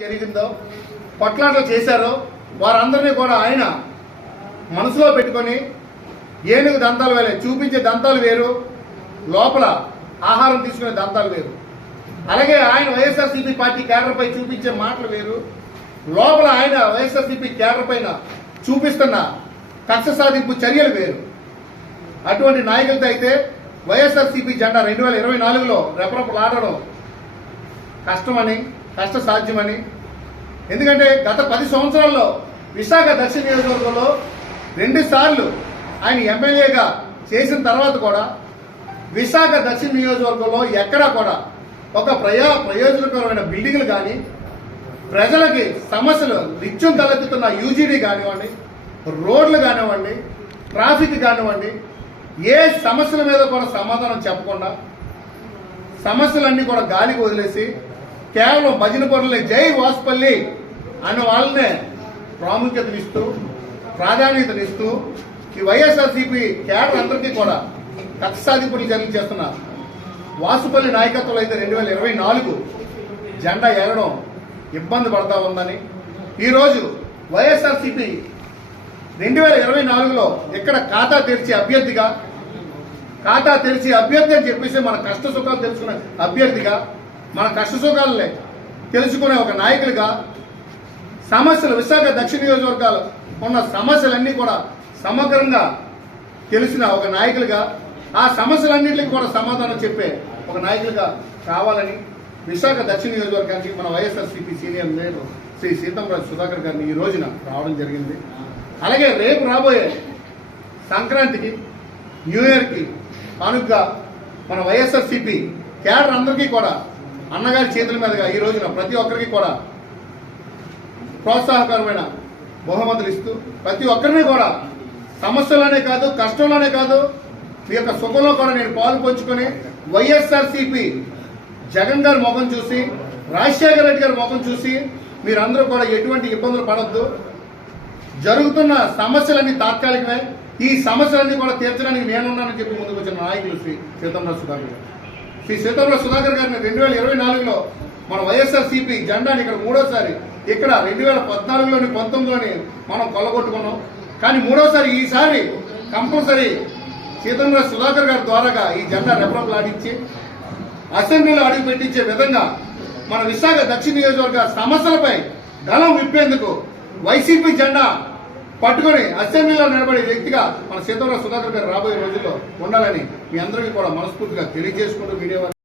జరిగిందో కొట్లాటలు చేశారో వారందరినీ కూడా ఆయన మనసులో పెట్టుకొని ఏనుగు దంతాలు వేరే చూపించే దంతాలు వేరు లోపల ఆహారం తీసుకునే దంతాలు వేరు. అలాగే ఆయన వైఎస్ఆర్సీపీ పార్టీ క్యాడర్పై చూపించే మాటలు వేరు. లోపల ఆయన వైఎస్ఆర్సీపీ క్యాడర్ పైన చూపిస్తున్న కక్ష సాధింపు చర్యలు వేరు. అటువంటి నాయకులతో అయితే వైఎస్ఆర్సీపీ జెండా రెండు వేల ఇరవై నాలుగులో రెపరెపలాడడం కష్టమని కష్ట సాధ్యమని ఎందుకంటే గత పది సంవత్సరాల్లో విశాఖ దక్షిణ నియోజకవర్గంలో రెండు సార్లు ఆయన ఎమ్మెల్యేగా చేసిన తర్వాత కూడా విశాఖ దక్షిణ నియోజకవర్గంలో ఎక్కడా కూడా ఒక ప్రయా ప్రయోజనకరమైన బిల్డింగ్లు కానీ ప్రజలకి సమస్యలు నిత్యం తలెత్తుతున్న యూజీడీ కానివ్వండి రోడ్లు కానివ్వండి ట్రాఫిక్ కానివ్వండి ఏ సమస్యల మీద కూడా సమాధానం చెప్పకుండా సమస్యలన్నీ కూడా గాలికి వదిలేసి కేవలం భజన పనులే. జై వాసుపల్లి అన్న వాళ్ళనే ప్రాముఖ్యతనిస్తూ ప్రాధాన్యతనిస్తూ ఈ వైఎస్ఆర్సీపీ కేడర్ అందరికీ కూడా కక్ష సాధింపులు జరిగి చేస్తున్న వాసుపల్లి నాయకత్వంలో అయితే రెండు వేల ఇరవై నాలుగు జెండా ఎగడం ఇబ్బంది పడతా ఉందని. ఈరోజు వైఎస్ఆర్సీపీ రెండు వేల ఇరవై నాలుగులో ఇక్కడ ఖాతా తెరిచి అభ్యర్థిగా ఖాతా తెరిచి అభ్యర్థి అని చెప్పేసి మన కష్ట సుఖాలు తెలుసుకున్న అభ్యర్థిగా మన కష్టసుఖాలనే తెలుసుకునే ఒక నాయకుడిగా సమస్యలు విశాఖ దక్షిణ నియోజకవర్గాలు ఉన్న సమస్యలన్నీ కూడా సమగ్రంగా తెలిసిన ఒక నాయకులుగా ఆ సమస్యలన్నింటికి కూడా సమాధానం చెప్పే ఒక నాయకులుగా కావాలని విశాఖ దక్షిణ నియోజకవర్గానికి మన వైఎస్ఆర్సీపీ సీనియర్ లీడర్ శ్రీ సీతంరాజు సుధాకర్ గారిని ఈ రోజున రావడం జరిగింది. అలాగే రేపు రాబోయే సంక్రాంతికి న్యూ ఇయర్కి కానుకగా మన వైఎస్ఆర్సీపీ కేడర్ అందరికీ కూడా అన్నగారి చేతుల మీదుగా ఈ రోజున ప్రతి ఒక్కరికి కూడా ప్రోత్సాహకరమైన బహుమతులు ఇస్తూ ప్రతి ఒక్కరిని కూడా సమస్యలోనే కాదు కష్టంలోనే కాదు మీ యొక్క సుఖంలో కూడా నేను పాలు పంచుకొని వైఎస్ఆర్సీపీ జగన్ గారి ముఖం చూసి రాజశేఖర రెడ్డి గారి ముఖం చూసి మీరందరూ కూడా ఎటువంటి ఇబ్బందులు పడద్దు. జరుగుతున్న సమస్యలన్నీ తాత్కాలికమే. ఈ సమస్యలన్నీ కూడా తీర్చడానికి నేనున్నానని చెప్పి ముందుకు వచ్చిన నాయకులు శ్రీ సీతంరాజు సుధాకర్ గారు. శ్రీ సీతంలో సుధాకర్ గారిని రెండు వేల ఇరవై నాలుగులో మన వైఎస్ఆర్ సిపి జెండాని ఇక్కడ మూడోసారి ఇక్కడ రెండు వేల పద్నాలుగులోని పంతొమ్మిదిలోని మనం కొల్లగొట్టుకున్నాం. కానీ మూడోసారి ఈసారి కంపల్సరీ సీతంలో సుధాకర్ గారి ద్వారాగా ఈ జెండా రెపరెపలాడించి అసెంబ్లీలో అడుగు పెట్టించే విధంగా మన విశాఖ దక్షిణ నియోజకవర్గ సమస్యలపై గలం విప్పేందుకు వైసీపీ జెండా పట్టుకుని అసెంబ్లీలో నిలబడే వ్యక్తిగా మన సీతారాం సుధాకర్ గారు రాబోయే రోజుల్లో ఉండాలని మీ అందరికీ కూడా మనస్ఫూర్తిగా తెలియజేసుకుంటూ మీడియా